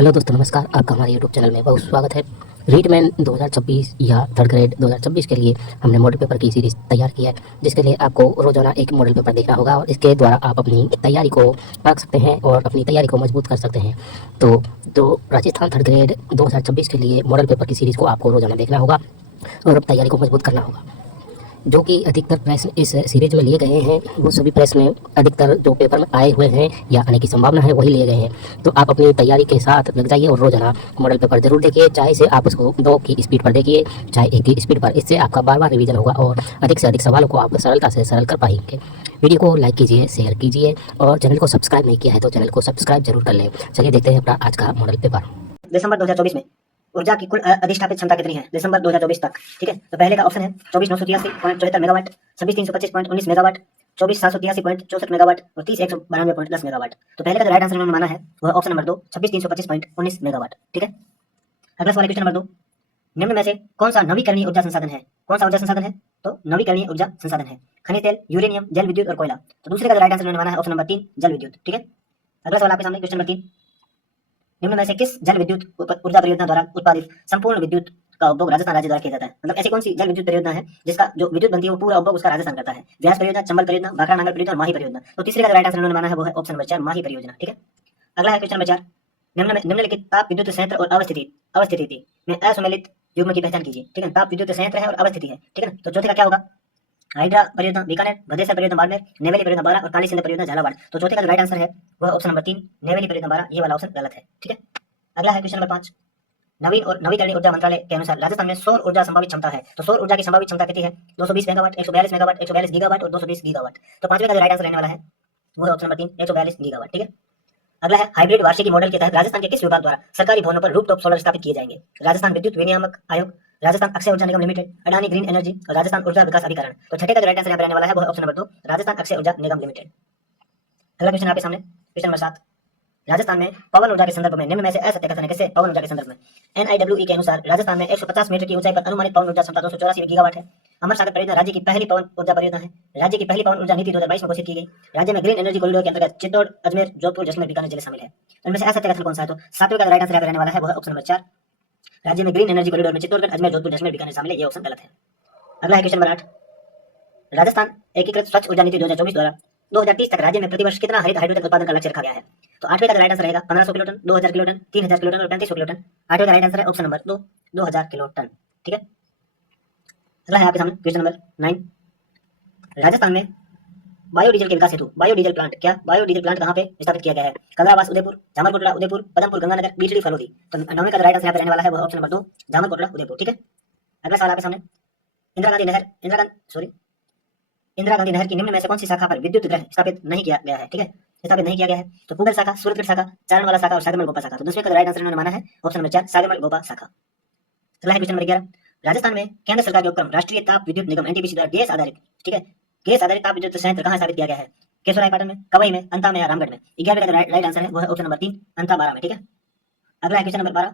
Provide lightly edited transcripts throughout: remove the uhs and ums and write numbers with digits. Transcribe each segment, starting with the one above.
Hello दोस्तों, नमस्कार। आपका हमारे यूट्यूब चैनल में बहुत स्वागत है। रीडमैन 2026 या थर्ड ग्रेड 2026 के लिए हमने मॉडल पेपर की सीरीज़ तैयार की है, जिसके लिए आपको रोजाना एक मॉडल पेपर देखना होगा और इसके द्वारा आप अपनी तैयारी को रख सकते हैं और अपनी तैयारी को मजबूत कर सकते हैं। तो राजस्थान थर्ड ग्रेड 2026 के लिए मॉडल पेपर की सीरीज़ को आपको रोजाना देखना होगा और अब तैयारी को मजबूत करना होगा। जो कि अधिकतर प्रश्न इस सीरीज में लिए गए हैं, वो सभी प्रश्न अधिकतर जो पेपर में आए हुए हैं या आने की संभावना है वही लिए गए हैं। तो आप अपनी तैयारी के साथ लग जाइए और रोजाना मॉडल पेपर जरूर देखिए, चाहे से आप उसको 2 की स्पीड पर देखिए, चाहे 1 की स्पीड पर। इससे आपका बार बार रिवीजन होगा और अधिक से अधिक सवालों को आप सरलता से सरल कर पाएंगे। वीडियो को लाइक कीजिए, शेयर कीजिए और चैनल को सब्सक्राइब नहीं किया है तो चैनल को सब्सक्राइब जरूर कर लें। चलिए देखते हैं अपना आज का मॉडल पेपर। दिसंबर 2024 में ऊर्जा की कुल अधिष्ठापित क्षमता कितनी है दिसंबर 2024 तक। ठीक है, तो पहले का ऑप्शन है 24,983.74 मेगावाट, 26,325.19 मेगावाट, 24,783.64 मेगावाट और 30,192.10 मेगावाट। तो पहले का जो राइट आंसर उन्होंने माना है वह ऑप्शन नंबर 2 26,325.19 मेगावाट। ठीक है, अगला सवाल क्वेश्चन नंबर 2, निम्न में से कौन सा नवीकरणीय ऊर्जा संसाधन है? कौन सा ऊर्जा संसाधन है? तो नवीकरणीय ऊर्जा संसाधन है खनिज तेल, यूरेनियम, जल विद्युत और कोयला। तो दूसरे का जो राइट आंसर उन्होंने माना है ऑप्शन नंबर 3 जल विद्युत। ठीक है, अगला सवाल आपके सामने क्वेश्चन नंबर 3, निम्न में से किस जल विद्युत ऊर्जा परियोजना द्वारा उत्पादित संपूर्ण विद्युत का उपभोग राजस्थान राज्य द्वारा किया जाता है? मतलब ऐसी कौन सी जल विद्युत परियोजना है जिसका जो विद्युत बनती है वो पूरा उपभोग उसका राजस्थान करता है? व्यास परियोजना, चंबल परियोजना, भाखड़ा नांगल परियोजना और माही परियोजना। तो तीसरे का राइट आंसर उन्होंने माना है वो है ऑप्शन नंबर 4 माही परियोजना। ठीक है, अगला है क्वेश्चन नंबर 4, निम्नलिखित ताप विद्युत संयंत्र और अवस्थिति में असम्मिलित युग्म की पहचान कीजिए। ठीक है, ताप विद्युत संयंत्र है और अवस्थिति है। ठीक है, तो चौथे का क्या होगा? हाइड्रा परियोजना बीकानेर, भद्रेश्वर परियोजना बाड़मेर, नेवेली परियोजना बारा और काली सिंध परियोजना झालावाड़। तो चौथे का जो राइट आंसर है वह ऑप्शन नंबर 3 नेवेली परियोजना बारा, ये वाला ऑप्शन गलत है। ठीक है, अगला है क्वेश्चन नंबर 5, नवीन और नवीकरणीय ऊर्जा मंत्रालय के अनुसार राजस्थान में सौर ऊर्जा संभावित क्षमता है। तो सौर ऊर्जा की संभावित क्षमता कितनी है? 220 मेगावाट, 142 मेगावाट, 142 गीगावाट और 220 गीगावाट। तो पांचवें का जो राइट आंसर रहने वाला है वो है ऑप्शन नंबर 3 142 गीगावाट। ठीक है, अगला है हाइब्रिड वार्षिकी मॉडल के तहत राजस्थान के किस विभाग द्वारा सरकारी भवनों पर रूफटॉप सोलर स्थापित किए जाएंगे? राजस्थान विद्युत विनियामक आयोग, राजस्थान अक्षय ऊर्जा निगम लिमिटेड, अडानी ग्रीन एनर्जी और राजस्थान ऊर्जा विकास अभिकरण। तो छठे का जो राइट आंसर यहाँ पर रहने वाला है वो है ऑप्शन नंबर 2 राजस्थान अक्षय ऊर्जा निगम लिमिटेड। अगला क्वेश्चन आपके सामने क्वेश्चन नंबर 7, राजस्थान में पवन ऊर्जा के संदर्भ में निम्न में से असत्य कथन है किससे? पवन ऊर्जा के संदर्भ में NIWE के अनुसार राजस्थान में 150 मीटर की ऊंचाई पर अनुमानित पवन ऊर्जा क्षमता 284 गीगावाट है। अमर सागर परियोजना राज्य की पहली पवन ऊर्जा परियोजना है। राज्य की पहली पवन ऊर्जा नीति 2022 में घोषित की गई। राज्य में ग्रीन एनर्जी कॉरिडोर के अंतर्गत चित्तौड़, अजमेर, जोधपुर, जैसलमेर, बीकानेर जिले शामिल है। इनमें से असत्य कथन कौन सा है? तो सातवें का राइट आंसर रहने वाला है वह ऑप्शन नंबर 4 राज्य में ग्रीन एनर्जी कॉरिडोर में चित्तौड़गढ़, अजमेर, जोधपुर, जैसलमेर, बीकानेर शामिल है, ये ऑप्शन गलत है। अगला है क्वेश्चन नंबर 8, राजस्थान एकीकृत स्वच्छ ऊर्जा नीति 2024 द्वारा 2030 तक राज्य में प्रतिवर्ष कितना हरित हाइड्रोजन उत्पादन का लक्ष्य रखा गया है? तो आठवें का राइट आंसर रहेगा 1500 किलोटन, 2000 किलोटन, 3000 किलोटन और 3500 किलोटन। आठवें का राइट आंसर है ऑप्शन नंबर 2 2000 किलोटन। ठीक है, अगला है आपके सामने क्वेश्चन नंबर 9, राजस्थान में बायोडीजल के विकास हेतु बायोडीजल प्लांट कहाँ पे स्थापित किया गया है? कलरावास उदयपुर, जामरकोटला उदयपुर, पदमपुर गंगानगर, बीचड़ी फलोदी। तो नौवें का राइट आंसर यहाँ पे रहने वाला है वह ऑप्शन नंबर 2 जामरकोटला उदयपुर। ठीक है, अगला सवाल आपके सामने, इंदिरा गांधी नहर की निम्न में से कौन सी शाखा पर विद्युत ग्रह स्थापित नहीं किया गया है? ठीक है, स्थापित नहीं किया गया है। तो पूगल शाखा, सूरतगढ़ शाखा, चारणवाला शाखा और सागरमल गोपा शाखा। तो दूसरे का राइट आंसर इन्होंने माना है ऑप्शन नंबर 4 सागरमल गोपा शाखा। अगला है क्वेश्चन नंबर 11, राजस्थान में केंद्र सरकार के उपक्रम राष्ट्रीय ताप विद्युत निगम NTPC द्वारा गैस आधारित, ठीक है, गैस आधारित ताप विद्युत संयंत्र कहाँ स्थापित किया गया है? केशवरायपाटन में, कवई में, अंता में या रामगढ़ में। 11वें का राइट आंसर है वह ऑप्शन नंबर 3 अंता 12 में। ठीक है, अगला है क्वेश्चन नंबर 12,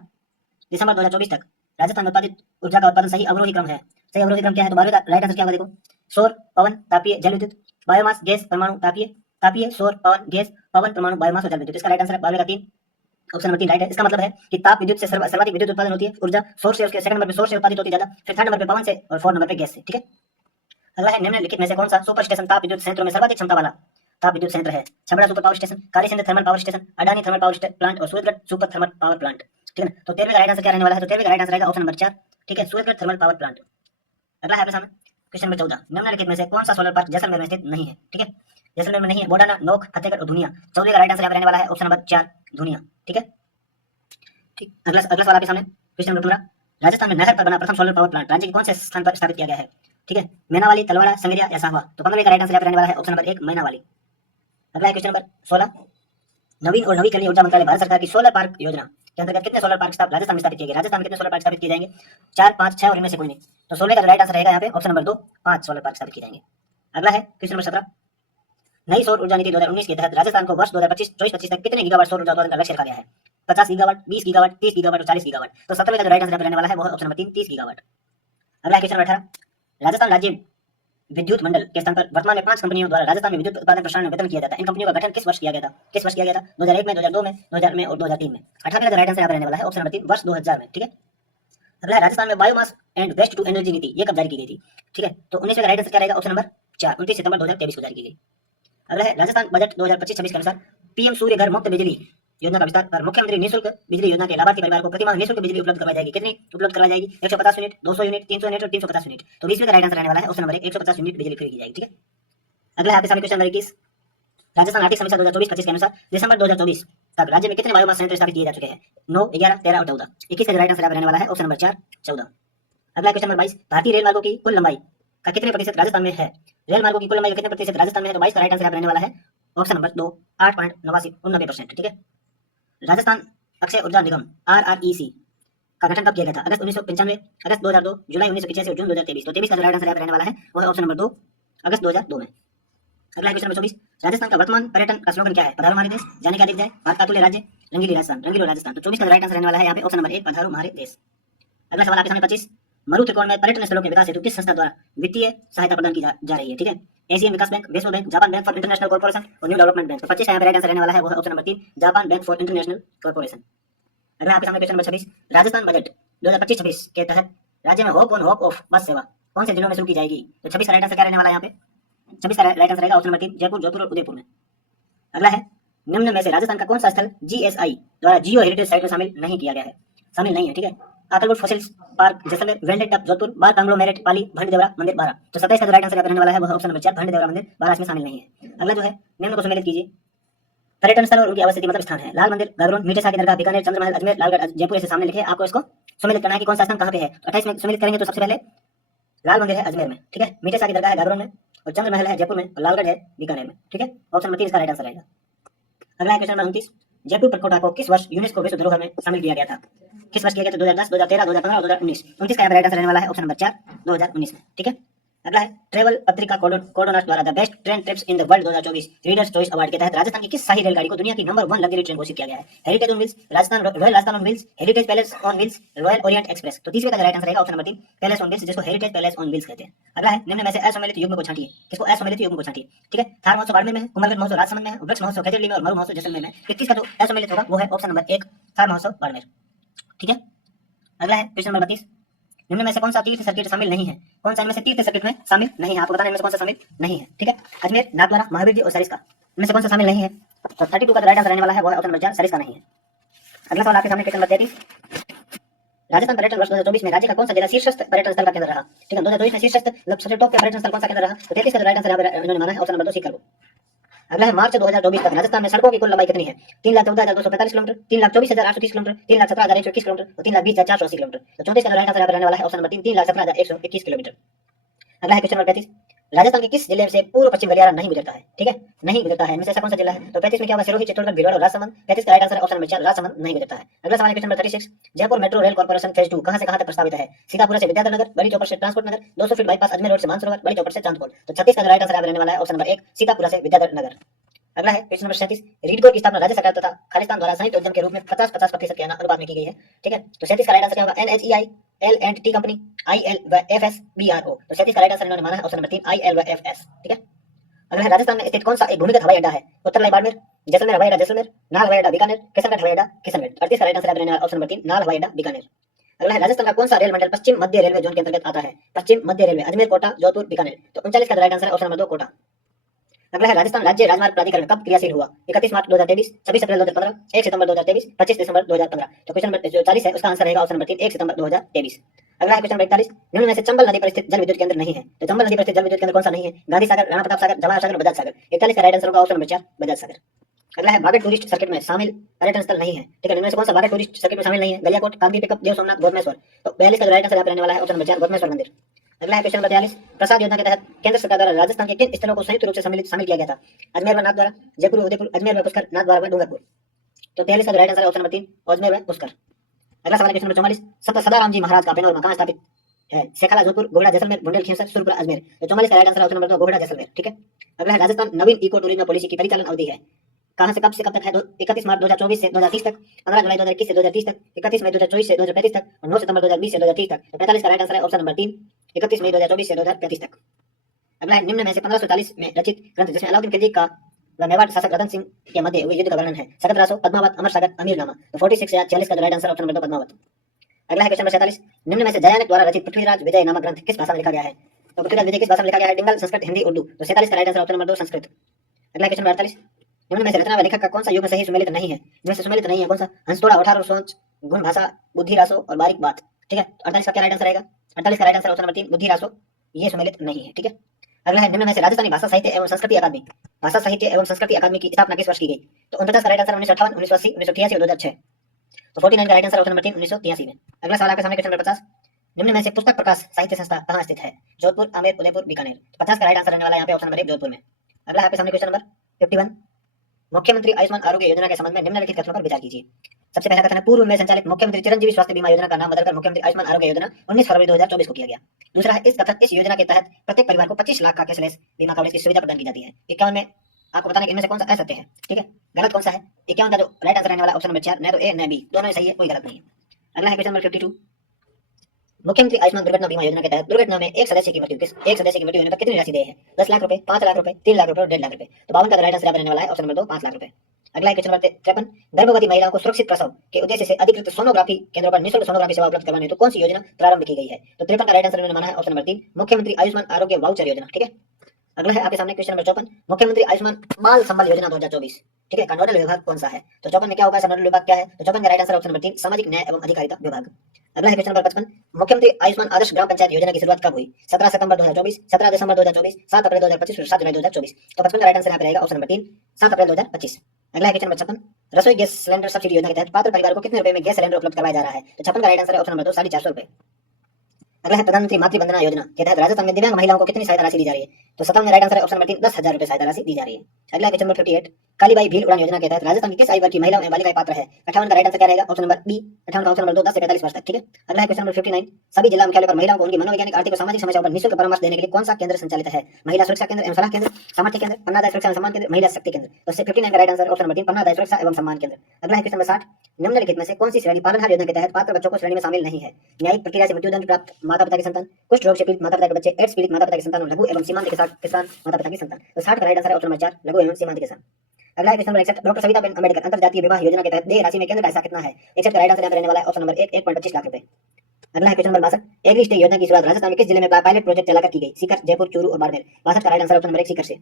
दिसंबर 2024 तक राजस्थान में उत्पादित ऊर्जा का उत्पादन सही अवरोही क्रम है। सही अवरोही क्रम क्या है? तो 12वें का राइट आंसर क्या होगा? देखो, सौर, पवन, तापीय, जल विद्युत, बायोमास, गैस, परमाणु, तापीय, सौर, पवन, गैस, पवन, परमाणु, बायोमास और जल विद्युत। इसका राइट आंसर है 12वें का 3 ऑप्शन नंबर 3 राइट है। इसका मतलब है कि ताप विद्युत से सर्वाधिक विद्युत उत्पादन होती है ऊर्जा सौर से, उसके सेकंड नंबर पे सौर से उत्पादित होती है ज्यादा, फिर थर्ड नंबर पे पवन से और फोर्थ नंबर पे गैस से। ठीक है, अगला है निम्नलिखित में से कौन सा सुपर स्टेशन ताप विद्युत संयंत्रों में सर्वाधिक क्षमता वाला ताप विद्युत संयंत्र है? Chhabra super power station, Kali Sindh thermal power station, Adani thermal power plant और Suratgarh super thermal power plant. ठीक है ना, तो 13वें का राइट आंसर क्या रहने वाला है? तो 13वें का राइट आंसर रहेगा ऑप्शन नंबर 4। ठीक है, सूरतगढ़ थर्मल पावर प्लांट। अगला है आपके सामने क्वेश्चन नंबर 14, निम्नलिखित में से कौन सा सोलर पार्क जैसलमेर में स्थित नहीं है? ठीक है, जैसलमेर में नहीं है, बोडाना, नोक, फतेहगढ़ और धुनिया। 14वें का राइट आंसर यहाँ रहने वाला है ऑप्शन नंबर 4 धुनिया। ठीक है, ठीक, अगला सवाल आपके सामने क्वेश्चन नंबर 15, राजस्थान में नहर पर बना प्रथम सोलर पावर प्लांट राज्य के कौन से स्थान पर स्थापित किया गया है? ठीक है, मैनावाली, तलवाड़ा, संगरिया या साहवा। तो 15वें का राइट आंसर यहाँ रहने वाला है ऑप्शन नंबर 1 मैनावाली। अगला है क्वेश्चन नंबर 16, नवीन और नवीकरणीय ऊर्जा मंत्रालय भारत सरकार की सोलर पार्क योजना के अंतर्गत कितने सोलर पार्क राजस्थान में स्थापित किए गए? राजस्थान में कितने सोलर पार्क स्थापित किए जाएंगे? 4, 5, 6 और इनमें से कोई नहीं। तो 16 का राइट आंसर रहेगा यहाँ पे ऑप्शन नंबर 2 5 सोलर पार्क स्थापित किए जाएंगे। अगला है क्वेश्चन नंबर 17, नई सौर ऊर्जा नीति 2019 के तहत राजस्थान को वर्ष 2025 तक कितने गीगावाट सौर ऊर्जा उत्पादन का लक्ष्य रखा गया है? 50 गीगावाट, 20 गीगावाट, 30 गीगावाट और 40 गीगावाट। तो 17वें का राइट आंसर रहने वाला है वो ऑप्शन नंबर 3 30 गीगावाट। अगला क्वेश्चन नंबर 18, राजस्थान राज्य विद्युत मंडल के स्थान पर वर्तमान में 5 कंपनियों द्वारा राजस्थान में विद्युत उत्पादन प्रसारण में वितरण किया जाता है। इन कंपनियों का गठन किस वर्ष किया गया था? 2001 में, 2002 में, 2000 में और 2003 में। 18 का राइट आंसर यहाँ पर रहने वाला है ऑप्शन नंबर 3 वर्ष 2000 में। ठीक है, अगला है राजस्थान में biomass and waste to energy नीति, ये कब जारी की गई थी? ठीक है, तो 19 का राइट आंसर क्या रहेगा? ऑप्शन नंबर 4 29 सितंबर 2023 को जारी की गई। अगला है राजस्थान बजट 2025-26 के अनुसार पीएम सूर्य घर मुफ्त बिजली योजना का विस्तार कर मुख्यमंत्री निःशुल्क बिजली योजना के लाभार्थी परिवार को प्रतिमाह निःशुल्क बिजली उपलब्ध करवाई जाएगी। कितनी उपलब्ध करवाई जाएगी? 150 यूनिट, 200 यूनिट, 300 यूनिट और 350 यूनिट। तो 20 का राइट आंसर रहने वाला है ऑप्शन नंबर 1 150 यूनिट बिजली फ्री की जाएगी। ठीक है, अगला है आपके सामने क्वेश्चन नंबर 21। राजस्थान आर्थिक समीक्षा 2024-25 के अनुसार दिसंबर 2024 तक राज्य में कितने बायोमास संयंत्र स्थापित किए जा चुके हैं? 9, 11, 13 और 14। 21 का राइट आंसर रहने वाला है ऑप्शन नंबर 4 14। अगला क्वेश्चन नंबर 22। भारतीय रेल मार्गों की कुल लंबाई का कितने प्रतिशत राजस्थान में है? रेल मार्गों की कुल लंबाई का कितने प्रतिशत राजस्थान में है? तो 22 का राइट आंसर रहने वाला है ऑप्शन नंबर 2 8.89%। ठीक है, राजस्थान अक्षय ऊर्जा निगम RREC का गठन कब किया गया था? अगस्त 1995, अगस्त 2002, जुलाई 1985 और जून 2023। तो 23 का राइट आंसर रहने वाला है वो है ऑप्शन नंबर 2 अगस्त 2002 में। अगला क्वेश्चन नंबर 24। राजस्थान का वर्तमान पर्यटन का स्लोगन क्या है? पधारो हमारे देश, जाने का अधिक जाए, भारत का अतुल्य राज्य, रंगीली राजस्थान। तो 24 का राइट आंसर रहने वाला है यहाँ पे ऑप्शन नंबर 1 पधारो हमारे देश। अगला सवाल आपके सामने 25। मरु त्रिकोण में पर्यटन स्थलों के विकास हेतु किस संस्था द्वारा वित्तीय सहायता प्रदान की जा रही है? ठीक है, एशियन विकास बैंक, विश्व bank, Japan bank for international corporation और न्यू डेवलपमेंट बैंक। तो 25 का यहाँ पे राइट आंसर रहने वाला है वो है option number 3 Japan bank for international corporation. अगला आपके सामने क्वेश्चन नंबर 26। राजस्थान बजट 2025-26 के तहत राज्य में होप ऑन होप ऑफ बस सेवा कौन से जिलों में शुरू की जाएगी? तो 26 का राइट आंसर क्या रहने वाला है यहाँ पे? 26 का राइट आंसर रहेगा ऑप्शन नंबर 3 जयपुर, जोधपुर और उदयपुर में। अगला है निम्न में से राजस्थान का कौन सा स्थल GSI द्वारा जियो हेरिटेज साइट में शामिल नहीं किया गया है? शामिल नहीं है। ठीक है, आकलकोट फॉसिल्स पार्क जैसलमेर, वेल्डेड टप जोधपुर, बार कांग्लोमेरेट पाली, भंडदेवरा मंदिर 12। तो 27 का राइट आंसर रहने वाला है वो ऑप्शन नंबर 4 भंडदेवरा मंदिर 12 इसमें शामिल नहीं है। अगला जो है निम्न को सम्मिलित कीजिए। पर्यटन स्थल और उनकी अवस्थिति मतलब स्थान है। लाल मंदिर, गागरोन, मीठे शाह की दरगाह, बीकानेर, चंद्रमहल, अजमेर, लालगढ़, जयपुर ऐसे सामने लिखे। आपको इसको सम्मिलित करना है कि कौन सा स्थान कहाँ पे है। तो 28 में सम्मिलित करेंगे तो सबसे पहले लाल मंदिर है अजमेर में। ठीक है, मीठे शाह की दरगाह है गागरोन में और चंद्रमहल है जयपुर में और लालगढ़ है बीकानेर में। ठीक है, ऑप्शन नंबर 3 इसका राइट आंसर रहेगा। अगला क्वेश्चन नंबर 29। जयपुर प्रकोटा को किस वर्ष यूनेस्को विश्व धरोहर में शामिल किया गया था? किस वर्ष किया गया था? 2010, 2013, 2015 और 2019। 29 का राइट आंसर रहने वाला है ऑप्शन नंबर 4 2019 में। ठीक है, अगला है ट्रेवल पत्रिका कोडोनास द्वारा the best train trips in the world 2024 readers choice award के तहत राजस्थान की किस शाही रेलगाड़ी को दुनिया की नंबर 1 लग्जरी ट्रेन घोषित किया गया है? Heritage on wheels, royal Rajasthan on wheels, heritage palace on wheels, royal Orient express. तो 30वें का राइट आंसर रहेगा option number 3 palace on wheels, जिसको हेरिटेज पैलेस ऑन व्हील्स कहते हैं। अगला है निम्न में से असम्मिलित युग्म को छांटिए। किसको? असम्मिलित युग्म को छांटिए। ठीक है, थार महोत्सव बाड़मेर में है, कुमारगंज महोत्सव राजसमंद में है, वृक्ष महोत्सव खैचरली में और मरु महोत्सव जैसलमेर में। 21 का जो असम्मिलित होगा वो है ऑप्शन नंबर 1 थार महोत्सव बाड़मेर। ठीक है, अगला है क्वेश्चन नंबर 32। निम्न में से कौन सा तीर्थ सर्किट शामिल नहीं है? कौन सा इनमें से तीर्थ सर्किट में शामिल नहीं है? आपको बताना है इनमें से कौन सा शामिल नहीं है। ठीक है, अजमेर, नाथद्वारा, महावीर जी और सरिस्का, इनमें से कौन सा शामिल नहीं है? तो 32 का राइट आंसर रहने वाला है वो है ऑप्शन नंबर 4 सरिस्का नहीं है। अगला सवाल आपके सामने क्वेश्चन नंबर 33। राजस्थान पर्यटन वर्ष 2024 में राज्य का कौन सा जिला शीर्षस्थ पर्यटन स्थल का केंद्र रहा? ठीक है, 2024 में शीर्षस्थ मतलब सबसे टॉप का पर्यटन स्थल कौन सा केंद्र रहा? तो 33 का राइट आंसर इन्होंने माना है ऑप्शन नंबर 2 सीकर। अगला है मार्च 2024 तक राजस्थान में सड़कों की कुल लंबाई कितनी है? 3,14,245 किलोमीटर, 3,24,830 किलोमीटर, 3,17,121 किलोमीटर और 3,20,480 किलोमीटर। तो 34 का राइट आंसर रहने वाला है ऑप्शन नंबर 3 3,17,121 किलोमीटर। अगला है क्वेश्चन नंबर 35। राजस्थान के किस जिले से पूर्व पश्चिम गलियारा नहीं गुजरता है? ठीक है, नहीं गुजरता है। इनमें से ऐसा कौन सा जिला है? तो 35 में क्या होगा? सिरोही, चित्तौड़गढ़, भीलवाड़ा और राजसमंद। 35 का right answer option number 4 Rajsamand नहीं गुजरता है। अगला सवाल है question number 36। Jaipur metro rail corporation phase 2 कहां से कहां तक प्रस्तावित है? सीतापुर से विद्याधर नगर, बड़ी चौपड़ से ट्रांसपोर्ट नगर, 200 फीट बाईपास अजमेर रोड से मानसरोवर, बड़ी चौपड़ से चांदपोल। तो 36 का राइट आंसर रहने वाला है ऑप्शन नंबर 1 सीतापुर से विद्याधर नगर। अगला है क्वेश्चन नंबर 37। रीडको की स्थापना राज्य सरकार तथा खालिस्तान द्वारा संयुक्त उद्यम के रूप में 50-50% के अनुपात में की गई है। ठीक है, तो 37 का राइट आंसर क्या होगा? NHEI, L&T कंपनी, IL व FS BRO। तो 37 का राइट आंसर इन्होंने माना है ऑप्शन नंबर 3 IL व FS। ठीक है, अगला है राजस्थान में स्थित कौन सा एक भूमिगत हवाई अड्डा है? उत्तरलाई बाड़मेर, जैसलमेर हवाई अड्डा जैसलमेर, नाल हवाई अड्डा बीकानेर, किशनगढ़ हवाई अड्डा किशनगढ़। 38 का राइट आंसर रहने वाला ऑप्शन नंबर 3 नाल हवाई अड्डा बीकानेर। अगला है राजस्थान का कौन सा रेल मंडल पश्चिम मध्य रेलवे जोन के अंतर्गत आता है? पश्चिम मध्य रेलवे अजमेर, कोटा, जोधपुर, बीकानेर। तो 39 का right answer option number 2 Kota. अगला है राजस्थान राज्य राजमार्ग प्राधिकरण कब क्रियाशील हुआ? 31 मार्च 2023, 26 अप्रैल 2015, 1 सितंबर 2023, 25 दिसंबर 2015। तो क्वेश्चन नंबर जो 40 है उसका आंसर रहेगा ऑप्शन नंबर 3 1 सितंबर 2023। अगला है क्वेश्चन नंबर 41। निम्न में से चंबल नदी पर स्थित जल विद्युत केंद्र नहीं है? तो चंबल नदी पर स्थित जल विद्युत केंद्र कौन सा नहीं है? गांधी सागर, राणा प्रताप सागर, जवाहर सागर, बजाज सागर। 41 का राइट आंसर होगा ऑप्शन नंबर 4 बजाज सागर। अगला है बागड़ टूरिस्ट सर्किट में शामिल पर्यटन स्थल नहीं है। ठीक है, इनमें से कौन सा बागड़ टूरिस्ट सर्किट में शामिल नहीं है? गलियाकोट, कागदी पिकअप, देव सोमनाथ, गोदमेश्वर। तो 42 का राइट आंसर रहने वाला है ऑप्शन नंबर 4 गोदमेश्वर मंदिर। अगला है क्वेश्चन नंबर 43। प्रसाद योजना के तहत केंद्र सरकार द्वारा राजस्थान के किन स्थलों को संयुक्त रूप से शामिल किया गया था? अजमेर व नाथद्वारा, जयपुर उदयपुर, अजमेर व पुष्कर, नाथद्वारा व डूंगरपुर। तो 43 का राइट आंसर है ऑप्शन नंबर 3 अजमेर व पुष्कर। अगला सवाल है क्वेश्चन नंबर 44। संत सदाराम जी महाराज का पेनोरमा कहां स्थापित है? सेखाला जोधपुर, गोगड़ा जैसलमेर, बुंडेल खींवसर, सुरपुरा अजमेर। तो 44 का right answer option number 2 Gogda Jaisalmer. ठीक है, अगला है राजस्थान नवीन इको टूरिज्म पॉलिसी की परिचालन अवधि है कहां से कब तक है? 31 मार्च 2024 से 2030 तक, 15 जुलाई 2021 से 2030 तक, 31 मई 2024 से 2035 तक और 9 सितंबर 2020 से 2030 तक। तो 45 का राइट आंसर है ऑप्शन नंबर 3 31 मई 2024 से 2035 तक। अगला है निम्न में से 1540 में रचित ग्रंथ जिसमें अलाउद्दीन खिलजी का व मेवाड़ शासक रतन सिंह के मध्य हुए युद्ध का वर्णन है। सकत रासो, पद्मावत, अमर सागर, अमीरनामा। तो 46 या 46 का जो right answer option number 2 Padmaavat. अगला है क्वेश्चन नंबर 47, निम्न में से जयानक द्वारा रचित पृथ्वीराज विजय नामक ग्रंथ किस भाषा में लिखा गया है? तो पृथ्वीराज विजय किस भाषा में लिखा गया है? डिंगल, संस्कृत, हिंदी, उर्दू। तो 47 का right answer option number 2 Sanskrit. अगला है क्वेश्चन नंबर 48, निम्न में से रचना व लेखक का कौन सा युग्म सही सुमेलित नहीं है? इनमें से सुमेलित नहीं है कौन सा? हंसतोड़ा, उठार और सोच, गुण भाषा, बुद्धि रासो और बारीक बात। ठीक है, 48 का क्या राइट आंसर रहेगा? 48 का राइट आंसर ऑप्शन नंबर 3 बुद्धि रासो, ये सुमेलित नहीं है। ठीक है, अगला है निम्न में से राजस्थानी भाषा साहित्य एवं संस्कृति अकादमी की स्थापना किस वर्ष की गई? तो 49 का राइट आंसर 1958, 1980, 1983 और 2006। तो 49 का राइट आंसर ऑप्शन नंबर 3 1983 में। अगला सवाल आपके सामने क्वेश्चन नंबर 50, निम्न में से पुस्तक प्रकाश साहित्य संस्था कहाँ स्थित है? जोधपुर, आमेर, उदयपुर, बीकानेर। 50 का राइट आंसर रहने वाला है यहाँ पे ऑप्शन नंबर 1 जोधपुर में। अगला आपके सामने क्वेश्चन नंबर 51, मुख्यमंत्री आयुष्मान आरोग्य योजना के संबंध में निम्नलिखित कथनों पर विचार कीजिए। सबसे पहला कथन है, पूर्व में संचालित मुख्यमंत्री चिरंजीवी स्वास्थ्य बीमा योजना का नाम बदलकर मुख्यमंत्री आयुष्मान आरोग्य योजना 19 फरवरी 2024 को किया गया। दूसरा है, इस योजना के तहत प्रत्येक परिवार को 25 लाख का कैशलेस बीमा कवरेज की सुविधा प्रदान की जाती है। 51 में आपको बताना है इनमें से कौन सा असत्य है। ठीक है, गलत कौन सा है? 51 का जो राइट आंसर रहने वाला ऑप्शन नंबर 4, न तो ए न बी, दोनों ही सही है, कोई गलत नहीं है। अगला है क्वेश्चन नंबर 52, मुख्यमंत्री आयुष्मान दुर्घटना बीमा योजना के तहत दुर्घटना में एक सदस्य की मृत्यु होने पर कितनी राशि देय है? 10 लाख रुपए, 5 लाख रुपए, 3 लाख रुपए और 1.5 लाख रुपए। तो 52 का राइट आंसर रहने वाला है ऑप्शन नंबर 2 5 लाख रुपए। अगला है क्वेश्चन नंबर 53, गर्भवती महिलाओं को सुरक्षित प्रसव के उद्देश्य से अधिकृत सोनोग्राफी केंद्रों पर निःशुल्क सोनोग्राफी सेवा उपलब्ध करवाने हेतु कौन सी योजना प्रारंभ की गई है? तो 53 का राइट आंसर मैंने माना है ऑप्शन नंबर 3 मुख्यमंत्री आयुष्मान आरोग्य वाउचर योजना। ठीक है, अगला है आपके सामने क्वेश्चन नंबर 54, मुख्यमंत्री आयुष्मान बाल संबल योजना 2024 ठीक है का नोडल विभाग कौन सा है? तो 54 में क्या होगा? नोडल विभाग क्या है? तो 54 का राइट आंसर ऑप्शन नंबर 3 सामाजिक न्याय एवं अधिकारिता विभाग। अगला है क्वेश्चन नंबर 55, मुख्यमंत्री आयुष्मान आदर्श ग्राम पंचायत योजना की शुरुआत कब हुई? 17 सितंबर 2024, 17 दिसंबर 2024, 7 अप्रैल 2025 और 7 जुलाई 2024। तो 55 का राइट आंसर यहाँ पे रहेगा ऑप्शन नंबर 3 7 अप्रैल 2025। अगला है क्वेश्चन नंबर 56, रसोई गैस सिलेंडर सब्सिडी योजना के तहत पात्र परिवारों को कितने रुपए में गैस सिलेंडर उपलब्ध करवाया जा रहा है? तो 56 का राइट आंसर है ऑप्शन नंबर 2 450 रुपए। अगला है प्रधानमंत्री मातृ वंदना योजना के तहत राजस्थान में दिव्यांग महिलाओं को कितनी सहायता राशि दी जा रही है? तो 57 में राइट आंसर है ऑप्शन नंबर 3 10,000 रुपए सहायता राशि दी जा रही है। अगला है क्वेश्चन नंबर 58, कालीबाई भील उड़ान योजना के तहत राजस्थान की किस आयु वर्ग की महिलाओं एवं बालिकाएं पात्र है? 58 का राइट आंसर क्या रहेगा? ऑप्शन नंबर बी 58 का ऑप्शन नंबर 2 10 से 45 वर्ष तक। ठीक है, अगला है क्वेश्चन नंबर 59, सभी जिला मुख्यालय पर महिलाओं को उनकी मनोवैज्ञानिक, आर्थिक और सामाजिक समस्याओं पर निःशुल्क परामर्श देने के लिए कौन सा केंद्र संचालित है? महिला सुरक्षा केंद्र एवं सलाह केंद्र, सामर्थ्य केंद्र, पन्नादाय सुरक्षा एवं सम्मान केंद्र, महिला शक्ति केंद्र। तो 59 का राइट आंसर ऑप्शन नंबर 3 पन्नादाय सुरक्षा एवं सम्मान केंद्र। अगला है क्वेश्चन नंबर 60, निम्नलिखित में से कौन सी श्रेणी पालनहार योजना के तहत पात्र बच्चों को श्रेणी में शामिल नहीं है? न्यायिक प्रक्रिया से मृत्युदंड प्राप्त माता पिता की संतान, कुष्ठ रोग से पीड़ित माता पिता के बच्चे, एड्स पीड़ित माता पिता की संतान और लघु एवं सीमांत किसान माता पिता की संतान। तो 60 का राइट आंसर है ऑप्शन नंबर 4 लघु एवं सीमांत किसान। अगला है question number 61, doctor Savitaben Ambedkar अंतरजातीय विवाह योजना के तहत देय राशि में केंद्र का हिस्सा कितना है? 61 का राइट आंसर रहने वाला है ऑप्शन नंबर 1 1.25 लाख रुपए। अगला है क्वेश्चन नंबर 62, एग्री स्टे योजना की शुरुआत राजस्थान में किस जिले में पायलट प्रोजेक्ट चलाकर की गई? सीकर, जयपुर, चूरू और बाड़मेर। 62 का right answer option number 1 Sikar से।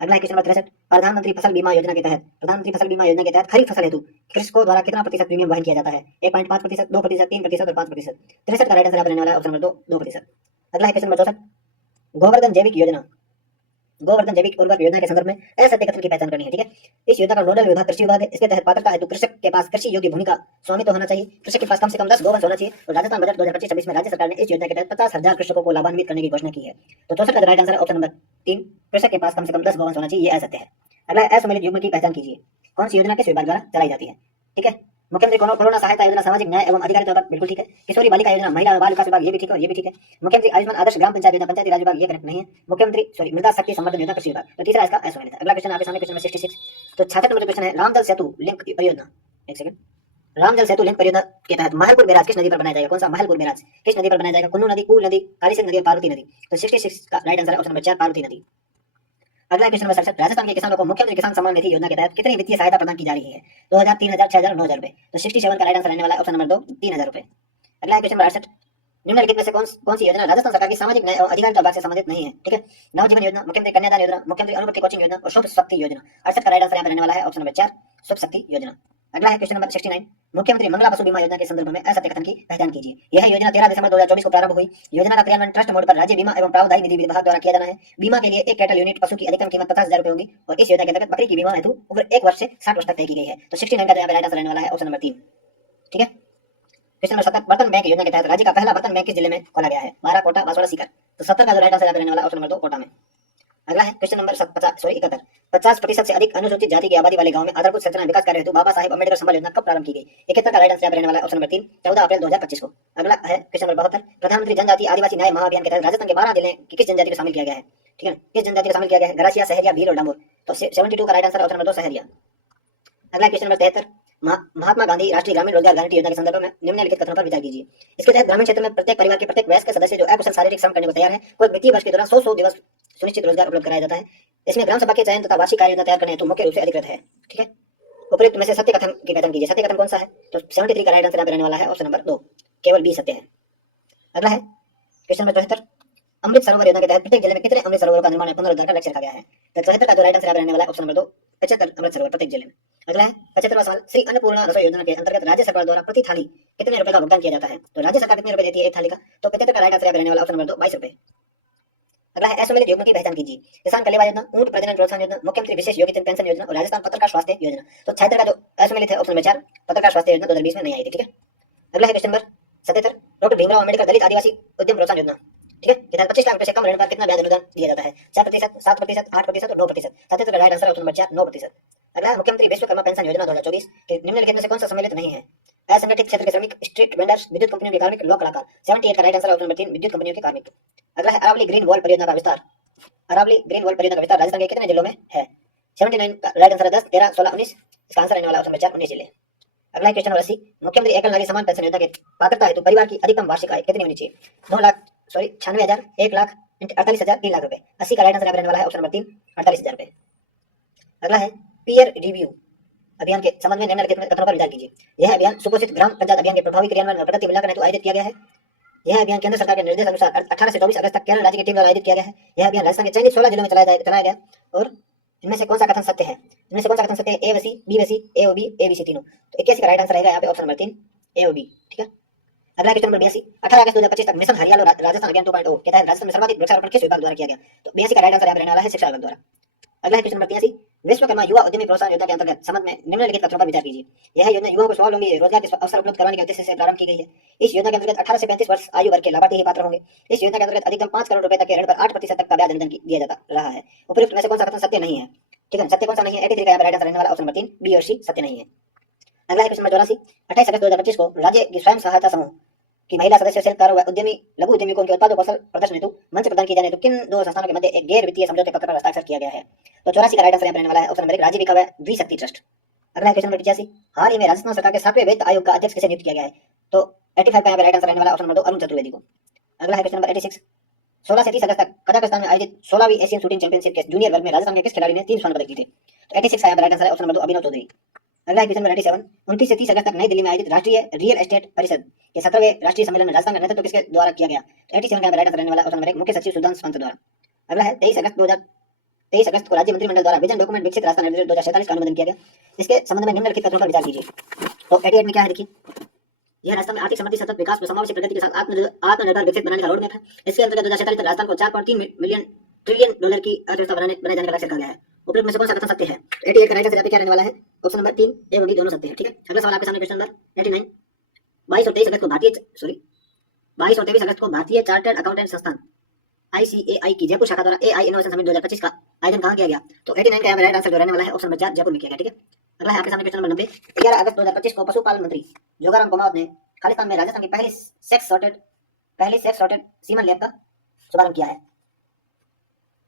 अगला है क्वेश्चन नंबर 63, प्रधानमंत्री फसल बीमा योजना के तहत खरीफ फसल हेतु कृषकों द्वारा कितना प्रतिशत प्रीमियम वहन किया जाता है? 1.5%, 2%, 3% और 5%। 63 का राइट आंसर रहने वाला है ऑप्शन नंबर 2%। अगला है क्वेश्चन नंबर 64, गोवर्धन जैविक उर्वरक योजना के संदर्भ में असत्य कथन की पहचान करनी है। ठीक है, इस योजना का नोडल विभाग कृषि विभाग है। इसके तहत पात्रता हेतु कृषक के पास कृषि योग्य भूमि का स्वामित्व होना चाहिए, कृषक के पास कम से कम 10 गोवंश होना चाहिए और राजस्थान बजट 2025-26 में राज्य सरकार ने इस योजना के तहत 50,000 कृषकों को लाभान्वित करने की घोषणा की है। तो 64 का राइट आंसर है ऑप्शन नंबर 3 कृषक के पास कम से कम 10 गोवंश होना चाहिए, ये असत्य है। अगला असम्मिलित युग्म की पहचान कीजिए, कौन सी योजना किस विभाग द्वारा चलाई जाती है? ठीक है, मुख्यमंत्री कोरोना सहायता योजना सामाजिक न्याय एवं अधिकारिता विभाग, बिल्कुल ठीक है। किशोरी बालिका योजना महिला एवं बाल विकास विभाग, ये भी ठीक है और ये भी ठीक है। मुख्यमंत्री आयुष्मान आदर्श ग्राम पंचायत योजना पंचायती राज विभाग, ये करेक्ट नहीं है। मुख्यमंत्री मृदा शक्ति संवर्धन योजना कृषि विभाग। तो तीसरा इसका असम्मिलित है। अगला क्वेश्चन आपके सामने क्वेश्चन नंबर 66, तो 66 नंबर क्वेश्चन है, रामजल सेतु लिंक परियोजना, एक सेकंड, रामजल सेतु लिंक परियोजना के तहत माहलपुर बैराज किस नदी पर बनाया जाएगा? कौन सा माहलपुर बैराज किस नदी पर बनाया जाएगा? कुन्नू नदी, कूल नदी, काली सिंध नदी और पार्वती नदी। तो 66 का राइट आंसर है ऑप्शन नंबर 4 पार्वती नदी। अगला क्वेश्चन नंबर 67, राजस्थान के किसानों को मुख्यमंत्री किसान सम्मान निधि योजना के तहत कितनी वित्तीय सहायता प्रदान की जा रही है? 2000, 3000, 6000, 9000 रुपए। तो 67 का राइट आंसर रहने वाला है ऑप्शन नंबर 2 3000 रुपए। अगला क्वेश्चन नंबर 68, निम्नलिखित में से कौन सी योजना राजस्थान सरकार की सामाजिक न्याय और अधिकारिता विभाग से संबंधित नहीं है? ठीक है, नवजीवन योजना, मुख्यमंत्री कन्यादान योजना, मुख्यमंत्री अनुवर्ती कोचिंग योजना और शुभ शक्ति योजना। 68 का राइट आंसर यहाँ रहने वाला है ऑप्शन नंबर 4 शुभ शक्ति योजना। अगला है क्वेश्चन नंबर 69, मुख्यमंत्री मंगला पशु बीमा योजना के संदर्भ में असत्य कथन की पहचान कीजिए। यह योजना 13 दिसंबर 2024 को प्रारंभ हुई। योजना का क्रियान्वयन ट्रस्ट मोड पर राज्य बीमा एवं प्रावधायी निधि विभाग द्वारा किया जाना है। बीमा के लिए एक कैटल यूनिट पशु की अधिकतम कीमत 50,000 रुपए होगी और इस योजना के अंतर्गत बकरी की बीमा हेतु उम्र 1 वर्ष से 60 वर्ष तक तय की गई है। तो 69 का राइट आंसर रहने वाला है ऑप्शन नंबर 3। ठीक है, क्वेश्चन नंबर 70, बर्तन बैंक योजना के तहत राज्य का पहला बर्तन बैंक किस जिले में खोला गया है? बारा, कोटा, बांसवाड़ा, सीकर। तो 70 का राइट आंसर रहने वाला ऑप्शन नंबर 2 कोटा में। अगला है क्वेश्चन नंबर 71, 50% से अधिक अनुसूचित जाति की आबादी वाले गांव में आधारभूत संरचना विकास कार्य हेतु बाबा साहेब अम्बेडकर संबल योजना कब प्रारंभ की गई? 71 का राइट आंसर रहने वाला है ऑप्शन नंबर 3 14 अप्रैल 2025 को। अगला है क्वेश्चन नंबर 72, प्रधानमंत्री जनजाति आदिवासी न्याय महाअभियान के तहत राजस्थान के 12 जिले की किस जनजाति को शामिल किया गया है? ठीक है, किस जनजाति को शामिल किया गया है? गरासिया, सहरिया, भील और डामोर। तो 72 का right answer option number 2 Sahariya. अगला क्वेश्चन नंबर 73, महात्मा गांधी राष्ट्रीय ग्रामीण रोजगार गारंटी योजना के संदर्भ में निम्नलिखित कथनों पर विचार कीजिए। इसके तहत ग्रामीण क्षेत्र में प्रत्येक परिवार के प्रत्येक वयस्क सदस्य जो अकुशल शारीरिक श्रम करने को तैयार है, कोई वित्तीय वर्ष के दौरान 100 सुनिश्चित रोजगार उपलब्ध कराया जाता है। इसमें ग्राम सभा के चयन तथा वार्षिक कार्य योजना तैयार करने हेतु मुख्य रूप से अधिकृत है। ठीक है, उपयुक्त में से सत्य कथन की पहचान कीजिए। सत्य कथन कौन सा है? तो 73 का राइट आंसर यहाँ पे रहने वाला है ऑप्शन नंबर 2, केवल बी सत्य है। अगला है क्वेश्चन नंबर 74, अमृत सरोवर योजना के तहत प्रत्येक जिले में कितने अमृत सरोवरों का निर्माण और पुनरुद्धार का लक्ष्य रखा गया है? तो 74 का जो राइट आंसर यहाँ पे रहने वाला है ऑप्शन नंबर 2, 75 अमृत सरोवर प्रत्येक जिले में। अगला है 75वां सवाल, श्री अन्नपूर्णा रसोई योजना के अंतर्गत राज्य सरकार द्वारा प्रति थाली कितने रुपए का भुगतान किया जाता है? तो राज्य सरकार कितने रुपए देती है एक थाली का? तो 75 का राइट आंसर यहाँ पे रहने वाला ऑप्शन नंबर 2, 22 रुपए। अगला है असम्मिलित योजना की पहचान कीजिए। किसान कलेवा योजना, ऊंट प्रजनन प्रोत्साहन योजना, मुख्यमंत्री विशेष योग्यता पेंशन योजना और राजस्थान पत्रकार स्वास्थ्य योजना। तो 76 का जो असम्मिलित है ऑप्शन नंबर 4, पत्रकार स्वास्थ्य योजना 2020 में नहीं आई थी। ठीक है, अगला है question number 77, doctor Bhimrao Ambedkar दलित आदिवासी उद्यम प्रोत्साहन योजना। ठीक है, जिसमें 25 लाख रुपए से कम ऋण पर कितना ब्याज अनुदान दिया जाता है? 4%, 7%, 8% और 2%। 77 का राइट आंसर ऑप्शन नंबर 4, 9%। अगला है मुख्यमंत्री विश्वकर्मा पेंशन योजना 2024 के निम्नलिखित में से कौन सा सम्मिलित नहीं है? असंगठित क्षेत्र के श्रमिक, स्ट्रीट वेंडर्स, विद्युत कंपनियों के कार्मिक, लोक कलाकार। 78 का राइट आंसर ऑप्शन नंबर 3, विद्युत कंपनियों के कार्मिक। अगला है अरावली ग्रीन वॉल परियोजना का विस्तार। अरावली ग्रीन वॉल परियोजना का विस्तार राजस्थान के कितने जिलों में है? 79 का राइट आंसर है 10, 13, 16, 19। इसका आंसर रहने वाला ऑप्शन नंबर 4, 19 जिले। अगला है क्वेश्चन नंबर 80, मुख्यमंत्री एकल नारी समान पेंशन योजना के पात्रता हेतु परिवार की अधिकतम वार्षिक आय कितनी होनी चाहिए? 96,000, 1 लाख, 48,000, 3 लाख रुपए। 80 का राइट आंसर रहने वाला है ऑप्शन नंबर 3, 48,000 रुपए। अगला है पीयर रिव्यू अभियान के संबंध में निम्नलिखित कथनों पर विचार कीजिए। यह अभियान सुपोषित ग्राम पंचायत अभियान के प्रभावी क्रियान्वयन और प्रगति मूल्यांकन हेतु आयोजित किया गया है। यह अभियान केंद्र सरकार के निर्देश अनुसार 18 से 24 अगस्त तक केरल राज्य की टीम द्वारा आयोजित किया गया है। यह अभियान राजस्थान के चयनित 16 जिलों में चलाया गया। और इनमें से कौन सा कथन सत्य है? इनमें से कौन सा कथन सत्य है? ए व सी, बी व सी, ए O B, A B C तीनों। तो 81 का राइट आंसर रहेगा यहाँ पे ऑप्शन नंबर 3, ए ओ बी। ठीक है, अगला क्वेश्चन नंबर 82, 18 अगस्त 2025 तक मिशन हरियाली राजस्थान अभियान 2.0 के तहत राजस्थान में सर्वाधिक वृक्षारोपण किस विभाग द्वारा किया गया? तो 82 का राइट आंसर यहाँ पे रहने वाला है शिक्षा विभाग द्वारा। अगला है क्वेश्चन नंबर 83, विश्वकर्मा युवा उद्यमी प्रोत्साहन योजना के अंतर्गत संबंध में निम्नलिखित तथ्यों पर विचार कीजिए। यह योजना युवाओं को स्वावलंबी रोजगार के अवसर उपलब्ध कराने के उद्देश्य से प्रारंभ की गई है। इस योजना के अंतर्गत 18 से 35 वर्ष आयु वर्ग के लाभार्थी ही पात्र होंगे। इस योजना के अंतर्गत अधिकतम 5 करोड़ रुपए तक के ऋण पर 8% तक का ब्याज अनुदान दिया जाता रहा है। उपयुक्त में से कौन सा कथन सत्य नहीं है? ठीक है, सत्य कौन सा नहीं है? 83 का राइट आंसर रहने वाला ऑप्शन नंबर 3, बी और सी सत्य नहीं है। अगला है क्वेश्चन नंबर 84, 28 अगस्त 2025 को राज्य की स्वयं सहायता समूह की महिला सदस्य सेल कारोबार उद्यमी लघु उद्यमी को उनके उत्पादों कौशल प्रदर्शन हेतु मंच प्रदान किए जाने हेतु किन दो संस्थानों के मध्य एक गैर वित्तीय समझौते पत्र पर हस्ताक्षर किया गया है? तो 84 का राइट आंसर रहने वाला है ऑप्शन नंबर 1, राजीव विकास द्विशक्ति ट्रस्ट। अगला है क्वेश्चन नंबर 85, हाल ही में राजस्थान सरकार के 7वें वित्त आयोग का अध्यक्ष किसे नियुक्त किया गया है? तो 85 का राइट आंसर रहने वाला ऑप्शन नंबर 2, अरुण चतुर्वेदी को। अगला है क्वेश्चन नंबर 86, 16 से 30 अगस्त तक कजाकिस्तान में आयोजित 16वीं एशियन शूटिंग चैंपियनशिप के जूनियर वर्ग में राजस्थान के किस खिलाड़ी ने 3 स्वर्ण पदक जीते? तो 86 का राइट आंसर है ऑप्शन नंबर 2, अभिनव चौधरी। अगला है क्वेश्चन नंबर 87, 29 से 30 अगस्त तक नई दिल्ली में आयोजित राष्ट्रीय रियल एस्टेट परिषद के 17वें राष्ट्रीय सम्मेलन में राजस्थान का नेतृत्व किसके द्वारा किया गया? 87 का राइट आंसर रहने वाला ऑप्शन नंबर 1, मुख्य सचिव सुधांशु पंत द्वारा। अगला है 23 अगस्त को राज्य मंत्रिमंडल द्वारा विजन डॉक्यूमेंट विकसित राजस्थान 2047 का अनुमोदन किया गया। इसके संबंध में निम्नलिखित तथ्यों पर विचार कीजिए। तो 88 में क्या है देखिए, यह राजस्थान में आर्थिक समृद्धि, सतत विकास व समावेशी प्रगति के साथ आत्मनिर्भर विकसित बनाने का रोड मैप है। इसके अंतर्गत 2047 तक राजस्थान को 4.3 ट्रिलियन डॉलर की अर्थव्यवस्था बनाए जाने का लक्ष्य रखा गया है। उपयुक्त में से कौन सा कथन सत्य है? 88 का राइट आंसर क्या रहने वाला है? ऑप्शन नंबर 3, ए और बी दोनों सत्य है। ठीक है, अगला सवाल आपके सामने क्वेश्चन नंबर 89, 22 और 23 अगस्त को भारतीय चार्टर्ड अकाउंटेंट संस्थान ICAI की जयपुर शाखा द्वारा AI इनोवेशन समिट 2025 का आयोजन कहां किया गया? तो 89 का राइट आंसर जो रहने वाला है ऑप्शन नंबर 4, जयपुर में किया गया। ठीक है, अगला है आपके सामने क्वेश्चन नंबर 90, 11 अगस्त 2025 को पशुपालन मंत्री जोगाराम कुमावत ने खालिस्तान में राजस्थान की पहली सेक्स सॉर्टेड सीमन लैब का शुभारंभ किया है।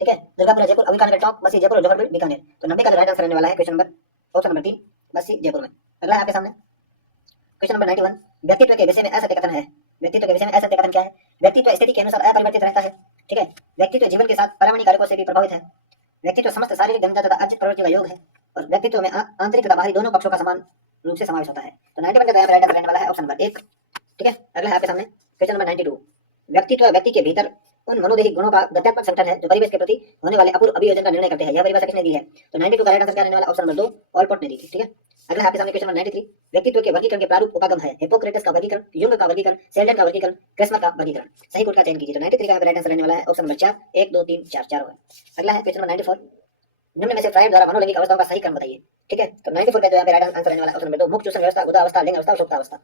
ठीक है, दुर्गापुर, जयपुर, अविकानगर चौक, बसी, जयपुर, जोहरबिल, बीकानेर। तो 90 का राइट आंसर रहने वाला है क्वेश्चन नंबर ऑप्शन नंबर 3, बसी, जयपुर में। अगला है आपके सामने क्वेश्चन नंबर 91, व्यक्तित्व के विषय में असत्य कथन है। व्यक्तित्व के विषय में असत्य कथन क्या है? व्यक्तित्व स्थिति के अनुसार अपरिवर्तित रहता है। ठीक है, व्यक्तित्व जीवन के साथ पर्यावरणीय कारकों से भी प्रभावित है। व्यक्तित्व समस्त शारीरिक क्षमता तथा अर्जित प्रवृत्ति का योग है और व्यक्तित्व में आंतरिक तथा बाहरी दोनों पक्षों का समान रूप से समावेश होता है। तो 91 का राइट आंसर रहने वाला है ऑप्शन नंबर 1। ठीक है, अगला है आपके सामने क्वेश्चन नंबर 92, व्यक्तित्व व्यक्ति के भीतर उन मनोदेही गुणों का गत्यात्मक संगठन है जो परिवेश के प्रति होने वाले अपूर्व अभियोजन का निर्णय करते हैं। यह परिभाषा किसने दी है? तो 92 का राइट आंसर क्या रहने वाला ऑप्शन नंबर 2, ऑलपोर्ट ने दी थी। ठीक है, अगला आपके सामने क्वेश्चन नंबर 93, व्यक्तित्व के वर्गीकरण के प्रारूप उपागम है। हिप्पोक्रेटस का वर्गीकरण, युंग का वर्गीकरण, सेल्डन का वर्गीकरण, क्रेस्मर का वर्गीकरण। सही कोड का चयन कीजिए। तो 93 का राइट आंसर रहने वाला है ऑप्शन नंबर 4, 1 2 3 4 4 होगा। अगला है क्वेश्चन नंबर 94, निम्न में से फ्रायड द्वारा मनोलैंगिक अवस्थाओं का सही क्रम बताइए। ठीक है, तो 94 का जो यहाँ पे राइट आंसर रहने वाला है ऑप्शन नंबर 2, मुक्त चूषण व्यवस्था, गुदा अवस्था, लिंग अवस्था और सुप्त अवस्था।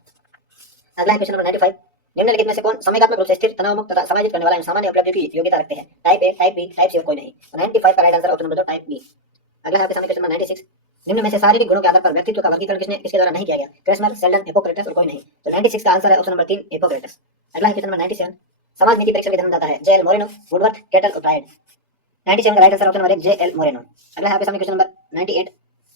अगला है क्वेश्चन नंबर 95, निम्नलिखित में से कौन समयात्मक रूप से स्थिर, तनाव मुक्त तथा समायोजित करने वाला एवं सामान्य उपलब्धि की योग्यता रखते हैं? Type A, type B, type C और कोई नहीं। 95 का right answer option number 2, type B. अगला है आपके सामने क्वेश्चन नंबर 96, निम्न में से शारीरिक गुणों के आधार पर व्यक्तित्व का वर्गीकरण किसके द्वारा नहीं किया गया? क्रेस्मर, सेल्डन, हिप्पोक्रेटस और कोई नहीं। तो 96 का आंसर है ऑप्शन नंबर 3, हिप्पोक्रेटस। अगला है क्वेश्चन नंबर 97, समाज नीति परीक्षण के जन्मदाता है JL मोरेनो, वुडवर्थ, केटल और ब्रायड। 97 का right answer option number 1, JL Moreno. अगला है आपके सामने क्वेश्चन नंबर 98,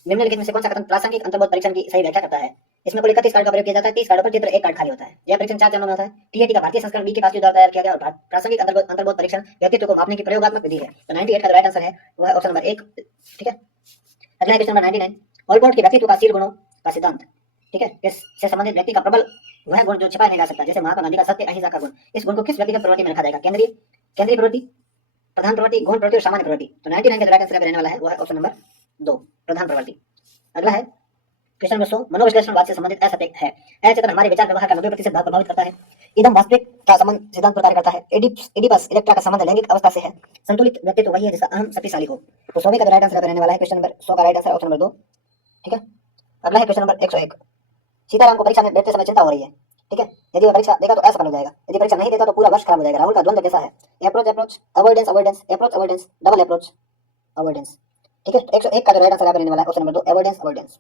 निम्नलिखित में से कौन सा कथन प्रासंगिक अंतर्बोध परीक्षण की सही व्याख्या करता है? इसमें कुल 31 कार्ड का प्रयोग किया जाता है। 30 कार्डों पर चित्र एक कार्ड खाली होता है। यह परीक्षण 4 चरणों में होता है। टीएटी का भारतीय संस्करण बी के पास द्वारा तैयार किया गया और प्रासंगिक अंतर्बोध परीक्षण व्यक्तित्व को मापने की प्रयोगात्मक विधि है। तो 98 का राइट आंसर है वह ऑप्शन नंबर 1। ठीक है, अगला है क्वेश्चन नंबर 99। ऑलपोर्ट के व्यक्तित्व का शील गुणों का सिद्धांत। ठीक है, इससे संबंधित व्यक्ति का प्रबल वह गुण जो छिपाया नहीं जा सकता, जैसे महात्मा गांधी का सत्य अहिंसा का गुण। इस गुण को किस व्यक्तिगत प्रवृत्ति में रखा जाएगा? केंद्रीय प्रवृत्ति, प्रधान प्रवृत्ति, गौण प्रवृत्ति और सामान्य प्रवृत्ति। तो 99 का राइट आंसर रहने वाला है वह ऑप्शन नंबर 2, प्रधान प्रवृत्ति। अगला है क्वेश्चन नंबर 100। मनोविश्लेषणवाद से संबंधित असत्य है। अचेतन हमारे विचार व्यवहार का 90% भाग प्रभावित करता है। इदम वास्तविक का संबंध सिद्धांत पर कार्य करता है। एडिपस इलेक्ट्रा का संबंध लैंगिक अवस्था से है। संतुलित व्यक्तित्व वही है जिसका अहम शक्तिशाली हो। तो 100 का राइट आंसर रहने वाला है क्वेश्चन नंबर 100 का राइट आंसर ऑप्शन नंबर 2। ठीक है, अगला है क्वेश्चन नंबर 101। सीताराम को परीक्षा में बैठते समय चिंता हो रही है। ठीक है, यदि वह परीक्षा देगा तो असफल हो जाएगा, यदि परीक्षा नहीं देता तो पूरा वर्ष खराब हो जाएगा। राहुल का द्वंद्व कैसा है? Approach, avoidance, approach, double approach, avoidance. ठीक है, तो 101 का जो राइट आंसर रहने वाला है ऑप्शन नंबर 2, अवॉइडेंस।